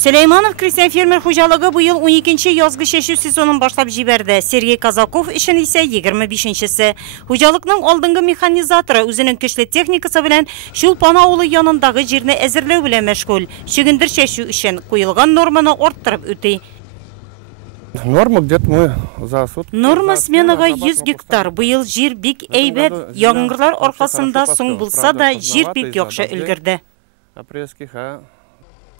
Сулейманов крестьян фермер хуҗалыгы быел 12-нче язгы чәчү сезонын башлап җибәрде. Сергей Казаков өчен исә 25-нчесе. Хуҗалыкның алдынгы механизаторы үзенең көчле техникасы белән Чулпан авылы янындагы җирне әзерләү белән мәшгуль. Чөгендер чәчү өчен куелган норманы арттырып үти. Норма где-то мы за сутки. Норма сменага 100 гектар. Быел җир бик әйбәт. Яңгырлар аркасында соң булса да җир бик яхшы өлгерде.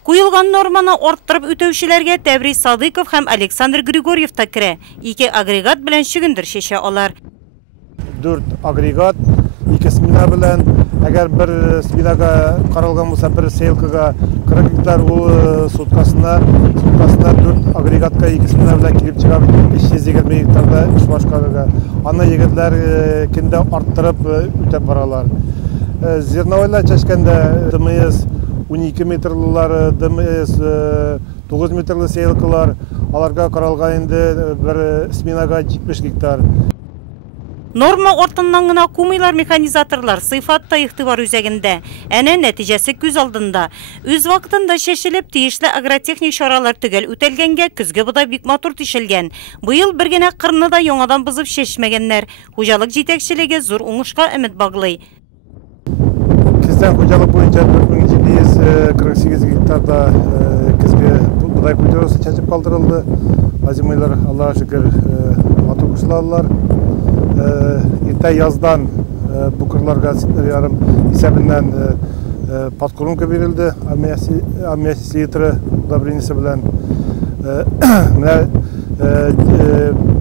Куелган норманы арттырып үтәүчеләргә Тәбриз Садыков һәм Александр Григорьев та керә. 2 агрегат белән чөгендер чәчә алар. 4 агрегат, 2 смена белән, әгәр бер сменага каралган булса, бер сейлкага 40 гектар ул суткасына 4 агрегатка 2 смена белән килеп чыга 520 гектарда эш башкарырга. Аны егетләр киндә арттырып үтәп баралар. Зерновойлар чәчкәндә ДМС 12 метрлылар, ДМС 9 метрлы сейлкалар, аларга каралган инде бер сменага 70 гектар. Норма артыннан гына кумыйлар механизаторлар сыйфатта игътибар үзәгендә. Әнә нәтиҗәсе күз алдында. Үз вакытында чәчелеп тиешле агротехник чаралар төгәл үтәлгәнгә көзге будай бик матур тишелгән. Быел бер генә кырны да яңадан бозып чәчмәгәннәр. Хуҗалык җитәкчелеге зур уңышка өмет баглый. Крестьян хуҗалык буенча 4748 гектарда көзге будай культурасы чәчеп калдырылды. Азимайлар, Аллаһка шөкер, матур кышладылар. Иртә яздан бу кырларга ярым исәбеннән подкормка бирелде, аммиас литры удобрениесе белән. Менә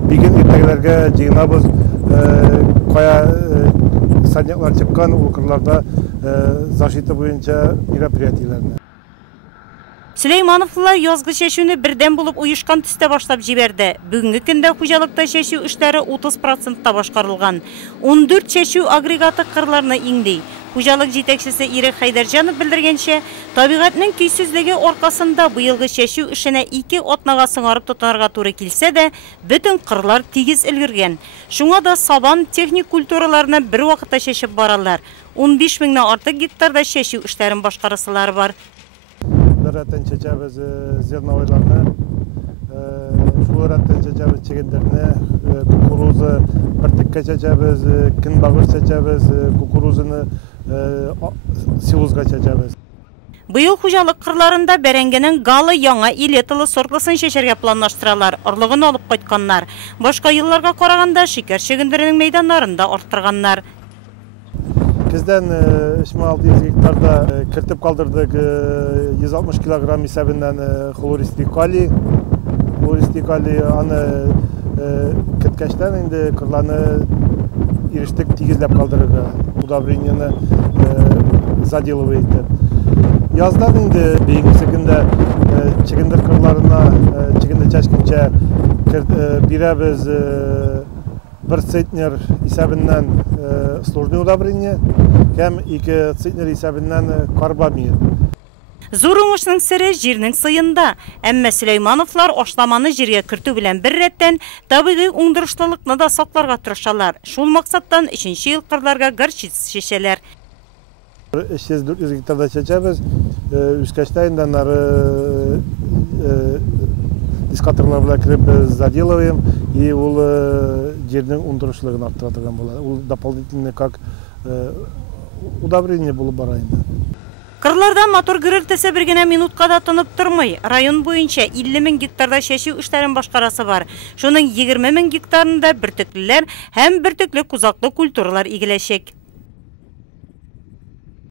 биген иртәгеләргә җыенабыз, кая садняклар чыккан ул кырларда защита буенча мероприятиеләрне. Сулеймановлар язгы чәчүне бердән булып уешкан төстә башлап җибәрде. Бүгенге көндә хуҗалыкта чәчү эшләре 30% башкарылган. 14 чәчү агрегаты кырларны иңди. Хуҗалык җитәкчесе Ирек Хайдарҗанов белдергәнчә, табигатьнең көйсезлеге аркасында быелгы чәчү эшенә 2 атнага сыңарып тотарга туры килсә дә, бөтен кырлар тигез өлгергән. Шуңа да сабан техник культураларны бер вакытта чәчеп баралар. 15 меңнән артык гектарда чәчү эшләрен башкарасылар бар. Рәттән чәчәбез зерновойларны, шул рәттән чәчәбез чөгендерне, кукуруза, бертеккә чәчәбез, көнбагыш чәчәбез, кукурузаны силозга чәчәбез. Быел хуҗалык кырларында бәрәңгенең галы яңа илетылы сортлысын чәчәргә планлаштыралар, орлыгын алып кайтканнар. Башка елларга караганда шикәр чөгендеренең мәйданнарын да арттырганнар. Көздән 3600 гектарда кертеп калдырдык 160 килограмм исәбеннән хлористый калий. Хлористый калий аны кеткәчтән инде кырларны ирештек тигезләп калдырырга, удобрениене заделывает. Яздан инде бейгесе көндә чөгендер кырларына чөгендер чәчкәнчә бирәбез 1 центнер исәбеннән сложный удобрение һәм 2 центнер исәбеннән карбамид. Зур уңышның сере җирнең сыйында. Әмма Сулеймановлар ашламаны җиргә кертү белән бер рәттән табигый уңдырышлылыкны да сакларга тырышалар. Шул максаттан 3нче ел кырларга горчица чәчәләр. 300-400 гектарда чәчәбез. Үскәчтә инде нары дискаторлар белән кирип заделываем, и ул җирнең уңдырышлыгын арттыра торган була. Ул дополнительный как удобрение булып бара инде. Кырларда мотор гөрелтәсе бер генә минутка да тынып тормый. Район буенча 50 мең гектарда чәчү эшләрен башкарасы бар. Шуның 20 мең гектарында бертөклеләр һәм бертөкле кузаклы культуралар игеләчәк.